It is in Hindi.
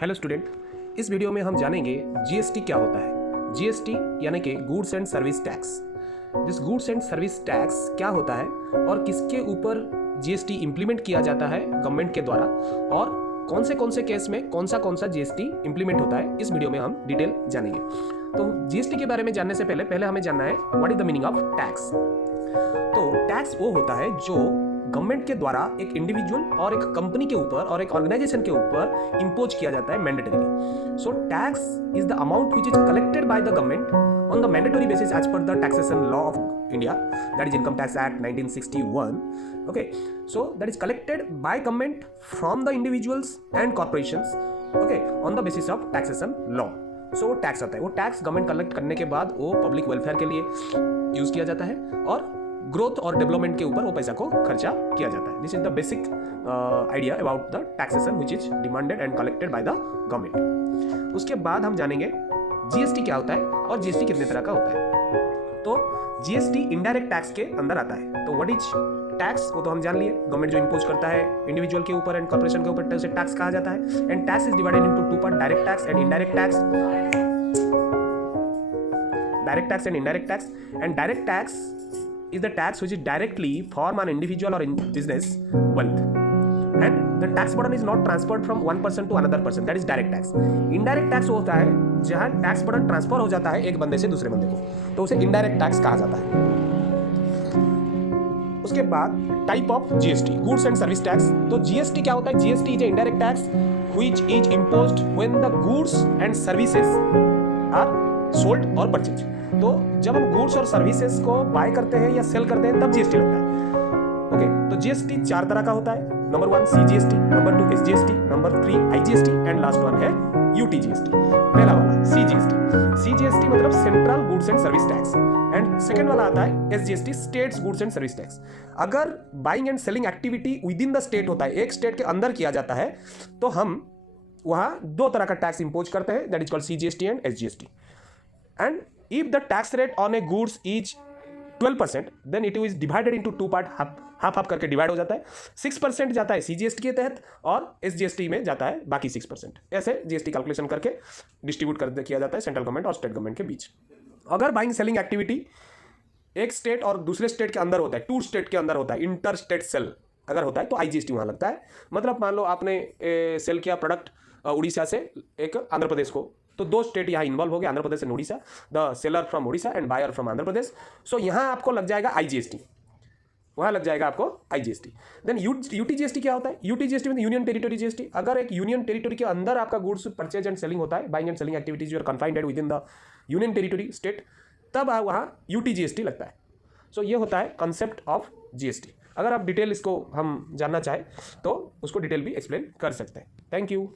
हेलो स्टूडेंट, इस वीडियो में हम जानेंगे जीएसटी क्या होता है। जीएसटी यानी कि goods and service tax. This goods and service tax क्या होता है और किसके ऊपर जीएसटी इंप्लीमेंट किया जाता है गवर्नमेंट के द्वारा, और कौन से केस में कौन सा जीएसटी इंप्लीमेंट होता है, इस वीडियो में हम डिटेल जानेंगे। तो जीएसटी के बारे में जानने से पहले हमें जानना है what is the meaning of tax. तो टैक्स वो होता है जो गवर्नमेंट के द्वारा एक इंडिविजुअल और एक कंपनी के ऊपर और एक ऑर्गेनाइजेशन के ऊपर इंपोज किया जाता है mandatory. So tax is the amount which is collected by the government on the mandatory basis as per the taxation law of India, that is Income Tax Act 1961. Okay, so that is collected by government from the individuals and corporations, okay, on the basis of taxation law. So वो टैक्स आता है, वो टैक्स गवर्नमेंट कलेक्ट करने के बाद वो पब्लिक वेलफेयर के लिए यूज किया जाता है और ग्रोथ और डेवलपमेंट के ऊपर वो पैसा को खर्चा किया जाता है। This is the basic idea about the taxation which is demanded and collected by the government. उसके बाद हम जानेंगे जीएसटी क्या होता है और जीएसटी कितने तरह का होता है। तो जीएसटी इनडायरेक्ट टैक्स के अंदर आता है। तो व्हाट इज टैक्स, वो तो हम जान लिए, गवर्नमेंट जो इंपोज करता है इंडिविजुअल के ऊपर एंड कॉर्पोरेशन के ऊपर, उसे टैक्स कहा जाता है। And tax is divided into two part, direct tax and indirect tax. Direct tax and indirect tax. And direct tax is the tax which is directly form an individual or in business wealth, and the tax burden is not transferred from one person to another person, that is direct tax. Indirect tax होता है जहाँ टैक्स बर्डन ट्रांसफर हो जाता है एक बंदे से दूसरे बंदे को, तो उसे इनडायरेक्ट टैक्स कहा जाता है। उसके बाद type of GST, goods and service tax. तो जीएसटी क्या होता है? GST is indirect tax which is imposed when the goods and services are sold और परचेज। तो जब हम गुड्स और सर्विसेज को बाय करते हैं या सेल करते हैं तब जीएसटी लगता है। ओके, तो जीएसटी चार तरह का होता है। Number 1 CGST, number 2 SGST, number 3 IGST and last one है यूटीजीएसटी। पहला वाला सीजीएसटी। सीजीएसटी मतलब central goods and service tax, and second वाला आता है SGST, states goods and service tax. अगर buying and selling activity within the state होता है, एक स्टेट के अंदर किया जाता है, तो हम वहां दो तरह का टैक्स इंपोज करते हैं, that is called CGST and SGST. And if the tax rate on a goods is 12%, then it is divided into two part, half करके डिवाइड हो जाता है। 6% जाता है सीजीएसटी के तहत और एसजीएसटी में जाता है बाकी 6%। ऐसे जीएसटी कैलकुलेशन करके डिस्ट्रीब्यूट कर किया जाता है सेंट्रल गवर्नमेंट और स्टेट गवर्नमेंट के बीच। अगर बाइंग सेलिंग एक्टिविटी एक स्टेट और दूसरे स्टेट के अंदर होता है, टू स्टेट के अंदर होता है, इंटर स्टेट सेल अगर होता है, तो आईजीएसटी वहाँ लगता है। मतलब मान लो आपने सेल किया प्रोडक्ट उड़ीसा से एक आंध्र प्रदेश को, तो दो स्टेट यहाँ इन्वॉल्व हो गए, Andhra Pradesh and Orissa, the seller from Orissa and buyer from Andhra Pradesh. So यहाँ आपको लग जाएगा आईजीएसटी, वहाँ लग जाएगा आपको आईजीएसटी। देन यूटीजीएसटी क्या होता है? यूटीजीएसटी में यूनियन टेरिटरी जीएसटी। अगर एक यूनियन टेरिटरी के अंदर आपका गुड्स परचेज एंड सेलिंग होता है, buying and selling activities are confined within the union territory state, तब वहाँ यूटीजीएसटी लगता है। सो ये होता है कंसेप्ट ऑफ जीएसटी। अगर आप डिटेल इसको हम जानना चाहें तो उसको डिटेल भी एक्सप्लेन कर सकते हैं। Thank you.